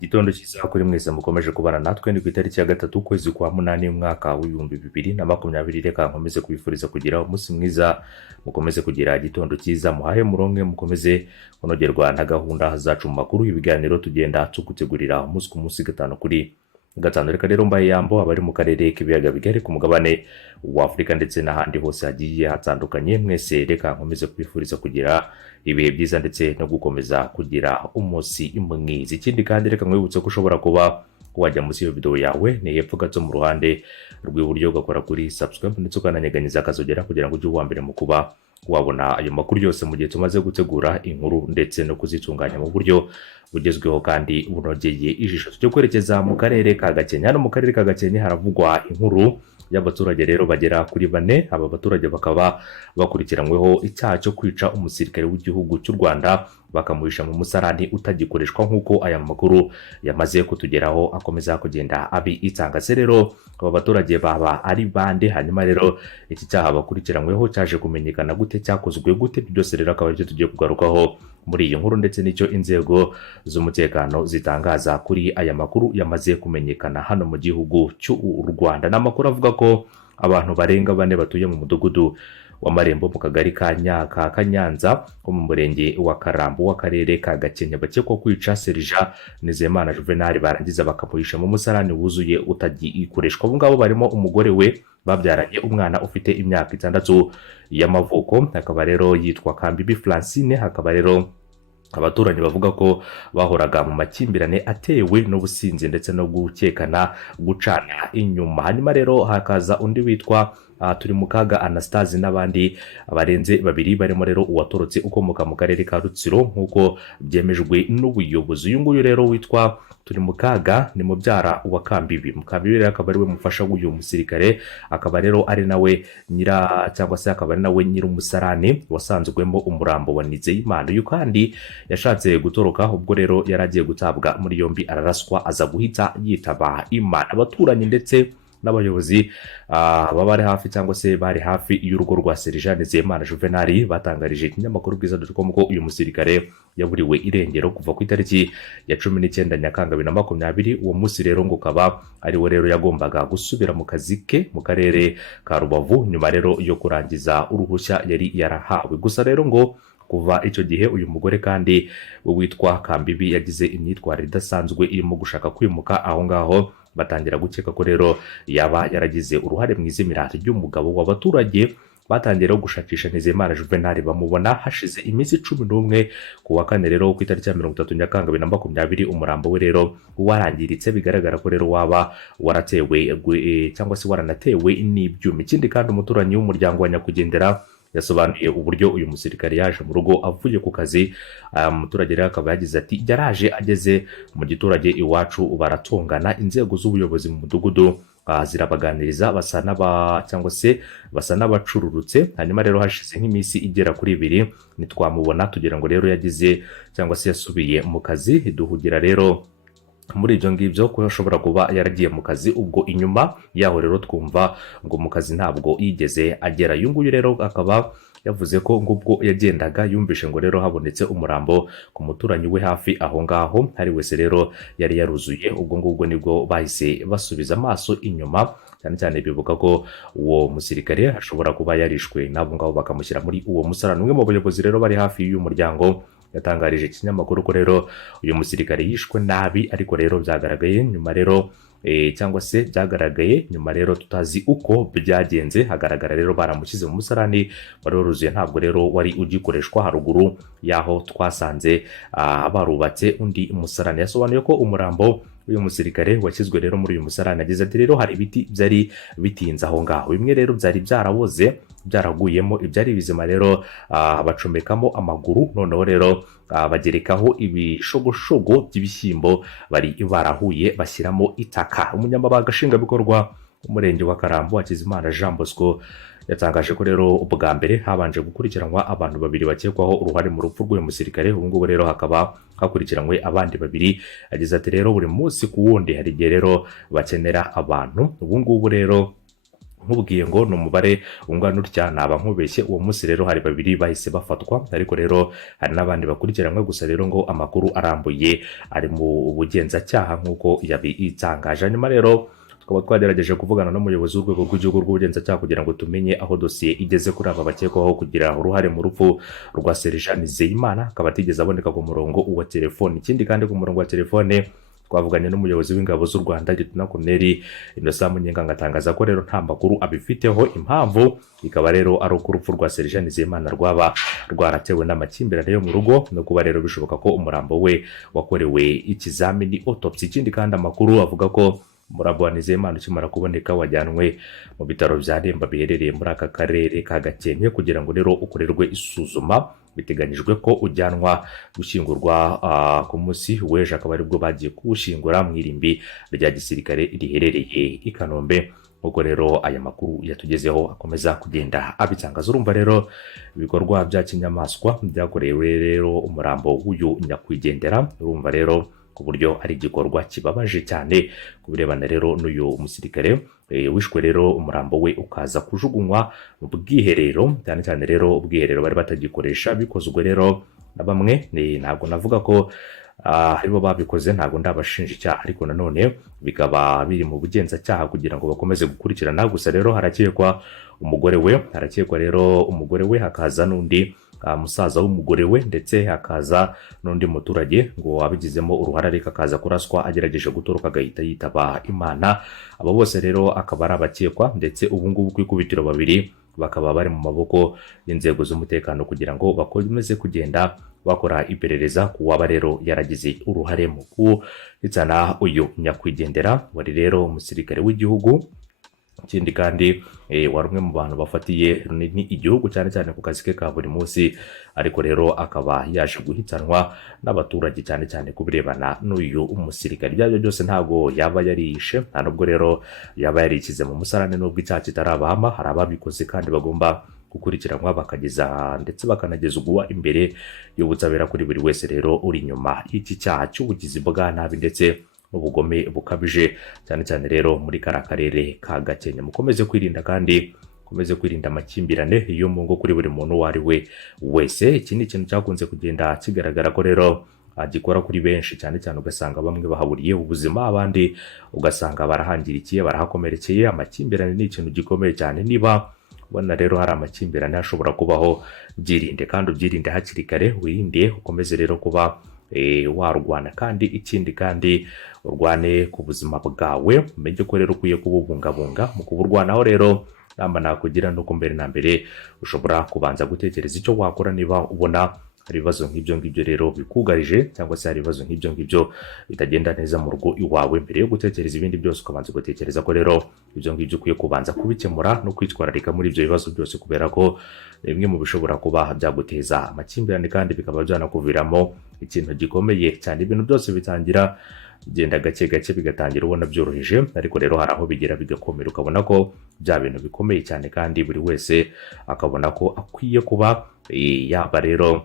Igitondo cyiza kuri mwese mukomeje kubana natwe ni ku itariki ya gatatu ukwezi kwa munani umwaka w'ibihumbi bibiri na makumyabiri. Reka nkomeze kubifuriza kugira umunsi mwiza, mukomeze kugira igitondo cyiza, muhahe muronke, mukomeze kunogerwa na gahunda zacu mu makuru, ibiganiro tugenda tugutegurira umunsi ku munsi gatanu kuri gatanu. Reka rero mbaye yambo abari mu karere k'ibiyaga bigari ku mugabane wa Afurika ndetse n'ahandi hose hagiye hatandukanye, mwese reka nkomeze kubifuriza kugira ibihe byiza ndetse no gukomeza kugira umunsi mwiza. Ikindi kandi reka nkwibutse ko ushobora kuba wajya munsi y'iyo video yawe ni hepfo gato mu ruhande rw'iburyo ugakora kuri subscribe ndetse ukananyeganyeza akazogera kugira ngo ujye uwa mbere mu kuba wabona ayo makuru yose mu gihe tumaze gutegura inkuru ndetse no kuzitunganya mu buryo bugezweho kandi bunogeye ijisho. Tujye kwerekeza mu karere ka Gakenke. Hano mu karere ka Gakenke haravugwa inkuru y'abaturage rero bagera kuri 4. Aba baturage bakaba bakurikiranyweho icyaha cyo kwica umusirikare w'igihugu cy'u Rwanda bakamuhisha mu musarani utagikoreshwa nk'uko aya makuru yamaze kutugeraho akomeza kugenda itanga se. Rero aba baturage baba ari bande, hanyuma rero iki cyaha bakurikiranyweho cyaje kumenyekana gute, cyakozwe gute, byose rero akaba aricyo tugiye kugarukaho muri iyi nkuru ndetse n'icyo inzego z'umutekano zitangaza kuri aya makuru yamaze kumenyekana hano mu gihugu cy'u Rwanda. N'amakuru avuga ko abantu barenga 4 batuye mu mudugudu wa Marembo mu kagari ka Kanyanza ho mu murenge wa Karambo w'akarere ka Gakenke bakekwa kwica Serija Nizeyimana Juvenal barangiza bakamuhisha mu musarani wuzuye utagikoreshwa. Abo ngabo barimo umugore we babyaranye umwana ufite imyaka 6 y'amavuko, akaba rero yitwa Kambibi Francine. Hakaba rero abaturanyi bavuga ko bahoraga mu makimbirane atewe n'ubusinzi ndetse no gukekana gucana inyuma. Hanyuma rero hakaza undi witwa Turimukaga Anastase n'abandi barenze 2 barimo rero uwatorotse ukomoka mu karere ka Rutsiro nk'uko byemejwe n'ubuyobozi. Uyu nguyu rero witwa Turimukaga ni mubyara wa Kambibi. Kambibi rero akaba ari we mufasha w'uyu musirikare, akaba rero ari nawe cyangwa se akaba ari nawe umusarani wasanzwemo umurambo wa Nizeyimana. Uyu kandi yashatse gutoroka, ubwo rero yaragiye gutabwa muri yombi araraswa aza guhita yitaba Imana. Abaturanyi ndetse n'abayobozi bari hafi cyangwa se bari hafi y'urugo rwa Serija Nizeyimana Juvenal batangarije ikinyamakuru Bwiza.com ko uyu musirikare yaburiwe irengero kuva ku itariki ya 19 Nyakanga 2020. Uwo munsi rero ngo kaba ari we rero yagombaga gusubira mu kazi ke mu karere ka Rubavu nyuma rero yo kurangiza uruhushya yari yarahawe. Gusa rero ngo kuva icyo gihe uyu mugore kandi witwa Kambibi yagize imyitwarire idasanzwe irimo gushaka kwimuka aho ngaho, batangira gukeka ko rero yaba yaragize uruhare mu izimira ry'umugabo w'abaturage. Batangira gushakisha Nizeyimana Juvenal bamubona hashize iminsi 11. Ku wa kane rero ku itariki ya 30 Nyakanga 2020 umurambo we rero warangiritse, bigaragara ko rero waba waratewe cyangwa se waranatewe n'ibyuma. Ikindi kandi umuturanyi w'umuryango wa nyakwigendera yasobanuye uburyo uyu musirikare yaje mu rugo avuye ku kazi. Umuturage rero akaba yagize ati yaraje ageze mu giturage iwacu baratongana, inzego z'ubuyobozi mu mudugudu zirabaganiriza basa n'abacururutse. Hanyuma rero hashize nk'iminsi igera kuri 2 ntitwamubona, tugira ngo rero yagize cyangwa se yasubiye mu kazi. Duhugira rero muri ibyo ngibyo ko ashobora kuba yaragiye mu kazi, ubwo inyuma yaho rero twumva ngo mu kazi ntabwo yigeze agera. Uyu nguyu rero akaba yavuze ko ngubwo yagendaga yumvishe ngo rero habonetse umurambo ku muturanyi we hafi aho ngaho, hari wese rero yari yaruzuye. Ubwo ngubwo nibwo bahise basubiza amaso inyuma, cyane cyane bibuka ko uwo musirikare ashobora kuba yarishwe n'abo ngabo bakamushyira muri uwo musarani. Umwe mu bayobozi rero bari hafi y'uyu muryango yatangarije ikinyamakuru ko rero uyu musirikare yishwe nabi, ariko rero byagaragaye nyuma rero tutazi uko byagenze. Hagaragara rero baramushyize mu musarani wari waruzuye, ntabwo rero wari ugikoreshwa haruguru yaho twasanze barubatse undi musarani. Yasobanuye ko umurambo uyu musirikare washyizwe rero muri uyu musarani. Yagize ati rero hari ibiti byari bitinze aho ngaho, bimwe rero byari byaraboze byaraguyemo, ibyari bizima rero bacomekamo amaguru, noneho rero bagerekaho ibishogoshogo by'ibishyimbo bari barahuye bashyiramo itaka. Umunyamabanga nshingwabikorwa w'umurenge wa Karambo Hakizimana Jean Bosco yatangaje ko rero ubwa mbere habanje gukurikiranwa abantu 2 bakekwaho uruhare mu rupfu rw'uyu musirikare. Ubu ngubu rero hakaba hakurikiranywe abandi 2. Yagize ati rero buri munsi ku wundi hari igihe rero bakenera abantu. Ubu ngubu rero nkubwiye ngo ni umubare ungana utya naba nkubeshye. Uwo munsi rero hari babiri bahise bafatwa, ariko rero hari n'abandi bakurikiranwe. Gusa rero ngo amakuru arambuye ari mu bugenzacyaha nk'uko yabitangaje. Nyuma rero tukaba twagerageje kuvugana n'umuyobozi w'urwego rw'igihugu rw'ubugenzacyaha kugira ngo tumenye aho dosiye igeze kuri aba bakekwaho kugira uruhare mu rupfu rwa Sergent Nizeyimana, akaba atigeze aboneka ku murongo wa telefone. Ikindi kandi ku murongo wa telefone twavuganye n'umuyobozi w'ingabo z'u Rwanda Lieutenant Colonel Innocent Munyenga, ngatangaza ko rero nta makuru abifiteho. Impamvu ikaba rero ari uko urupfu rwa Sergent Nizeyimana rwaba rwaratewe n'amakimbirane yo mu rugo, no kuba rero bishoboka ko umurambo we wakorewe ikizamini autopsy. Ikindi kandi amakuru avuga ko umurambo wa Nizeyimana ukimara kuboneka wajyanwe mu bitaro bya Nemba biherereye muri aka karere ka Gakenke kugira ngo rero ukorerwe isuzuma. Biteganyijwe ko ujyanwa gushyingurwa ku munsi w'ejo, akaba aribwo bagiye kuwushyingura mu irimbi rya gisirikare riherereye i Kanombe. Nk'uko rero aya makuru yatugezeho akomeza kugenda abitangaza. Urumva rero ibikorwa bya kinyamaswa byakorewe rero umurambo w'uyu nyakwigendera. Urumva rero ku buryo ari igikorwa kibabaje cyane ku birebana rero n'uyu musirikare wishwe rero umurambo we ukaza kujugunywa mu bwiherero, cyane cyane rero ubwiherero bari batagikoresha, bikozwe rero na bamwe. Ntabwo navuga ko aribo babikoze, ntabwo ndabashinja icyaha, ariko nanone bikaba biri mu bugenzacyaha kugira ngo bakomeze gukurikirana. Gusa rero harakekwa umugore we, hakaza n'undi musaza w'umugore we, ndetse hakaza n'undi muturage ngo wabigizemo uruhare, ariko akaza kuraswa agerageje gutoroka agahita yitaba Imana. Abo bose rero akaba ari abakekwa, ndetse ubu ngubu ku ikubitiro babiri bakaba bari mu maboko y'inzego z'umutekano kugira ngo bakomeze kugenda bakora iperereza ku waba rero yaragize uruhare mu guhitana uyu nyakwigendera wari rero umusirikare w'igihugu. Ikindi kandi wari umwe mu bantu bafatiye runini igihugu cyane cyane ku kazi ke ka buri munsi, ariko rero akaba yaje guhitanwa n'abaturage cyane cyane ku birebana n'uyu umusirikare. Ibyo byose ntabwo yaba yarishe, nta nubwo rero yaba yarikize mu musarane, n'ubwo icyaha kitarabahama. Hari ababikoze kandi bagomba gukurikiranwa bakageza ndetse bakanagezwa imbere y'ubutabera kuri buri wese rero uri inyuma y'iki cyaha cy'ubugizi bwa nabi ndetse n'ubugome bukabije, cyane cyane rero muri kara karere ka Gakenke. Mukomeze kwirinda kandi mukomeze kwirinda amakimbirane yo mu ngo kuri buri muntu uwo ari we wese. Iki ni ikintu cyakunze kugenda kigaragara ko rero gikora kuri benshi, cyane cyane ugasanga bamwe bahaburiye ubuzima, abandi ugasanga barahangirikiye, barahakomerekeye. Amakimbirane ni ikintu gikomeye cyane. Niba ubona rero hari amakimbirane ashobora kubaho, byirinde kandi ubyirinde hakiri kare. Wirinde, ukomeze rero kuba warwana, kandi ikindi kandi urwane ku buzima bwawe. Umenye ko rero ukwiye kububungabunga. Mu kuburwanaho rero namba nakugira nuko mbere na mbere ushobora kubanza gutekereza icyo wakora niba ubona hari ibibazo nk'ibyo ngibyo rero bikugarije, cyangwa se hari ibibazo nk'ibyo ngibyo bitagenda neza mu rugo iwawe. Mbere yo gutekereza ibindi byose ukabanza gutekereza ko rero ibyo ngibyo ukwiye kubanza kubikemura no kwitwararika muri ibyo bibazo byose, kubera ko bimwe mu bishobora kuba byaguteza amakimbirane kandi bikaba byanakuviramo ikintu gikomeye cyane. Ibintu byose bitangira genda gake gake, bigatangira ubona byoroheje, ariko rero hari aho bigera bigakomera, ukabona ko bya bintu bikomeye cyane, kandi buri wese akabona ko akwiye kuba yaba rero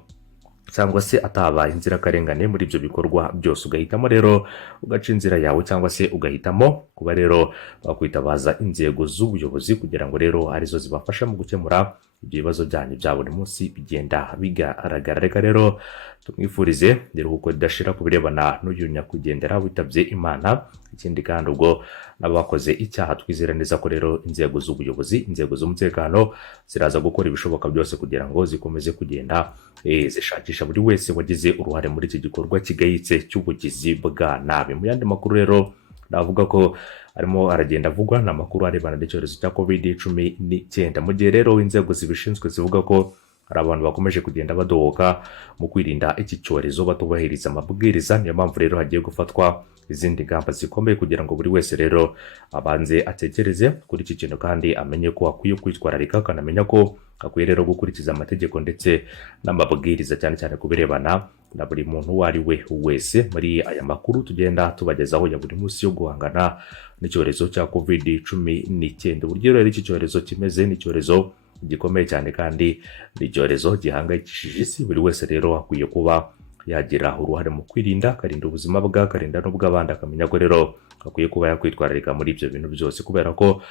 cyangwa se ataba inzirakarengane muri ibyo bikorwa byose. Ugahitamo rero ugaca inzira yawe, cyangwa se ugahitamo kuba rero bakwitabaza inzego z'ubuyobozi kugira ngo rero arizo zibafasha mu gukemura ibyo bibazo byanyu bya buri munsi bigenda bigaragara. Reka rero tumwifurize iruhuko ridashira ku birebana n'uyu nyakwigendera witabye Imana. Ikindi kandi ubwo n'abakoze icyaha twizera neza ko rero inzego z'ubuyobozi, inzego z'umutekano ziraza gukora ibishoboka byose kugira ngo zikomeze kugenda zishakisha buri wese wagize uruhare muri iki gikorwa kigayitse cy'ubugizi bwa nabi. Mu yandi makuru rero navuga ko arimo aragenda avugwa n'amakuru arebana n'icyorezo cya COVID-19. Mu gihe rero inzego zibishinzwe zivuga ko hari abantu bakomeje kugenda badohoka mu kwirinda iki cyorezo batubahiriza amabwiriza, niyo mpamvu rero hagiye gufatwa izindi ngamba zikomeye kugira ngo buri wese rero abanze atekereze kuri iki kintu, kandi amenye ko akwiye kwitwararika, akanamenya ko akwiye rero gukurikiza amategeko ndetse n'amabwiriza, cyane cyane ku birebana na buri muntu uwo ari we wese. Muri aya makuru tugenda tubagezaho ya buri munsi yo guhangana n'icyorezo cya COVID-19. Uburyo rero iki cyorezo kimeze, ni icyorezo gikomeye cyane kandi ni icyorezo gihangayikishije isi. Buri wese rero akwiye kuba yagira uruhare mu kwirinda, akarinda ubuzima bwe, akarinda n'ubw'abandi, akamenya ko rero akwiye kuba yakwitwararika muri ibyo bintu byose, kubera ko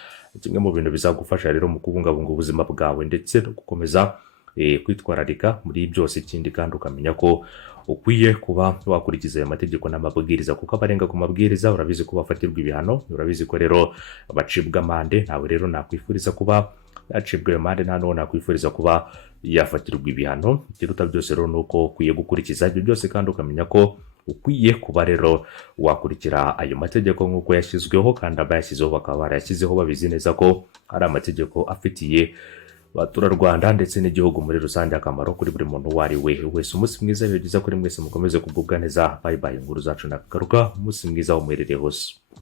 kimwe mu bintu bizagufasha rero mu kubungabunga ubuzima bwawe ndetse no gukomeza kwitwararika muri byose. Ikindi kandi ukamenya ko ukwiye kuba wakurikiza ayo mategeko n'amabwiriza, kuko abarenga ku mabwiriza urabizi ko bafatirwa ibihano, urabizi ko rero bacibwa amande. Nawe rero nakwifuriza kuba yacibwa ayo mande, nta n'uwo nakwifuriza kuba yafatirwa ibihano. Ikiruta byose rero ni uko ukwiye gukurikiza ibyo byose, kandi ukamenya ko ukwiye kuba rero wakurikira ayo mategeko nk'uko yashyizweho, kandi abayashyizeho bakaba barayashyizeho babizi neza ko ari amategeko afitiye abaturarwanda ndetse n'igihugu muri rusange akamaro kuri buri muntu uwo ari we wese. Umunsi mwiza, biba byiza kuri mwese, mukomeze kugubwa neza. Bye bye, inkuru zacu nakagaruka. Umunsi mwiza wo muherereye hose.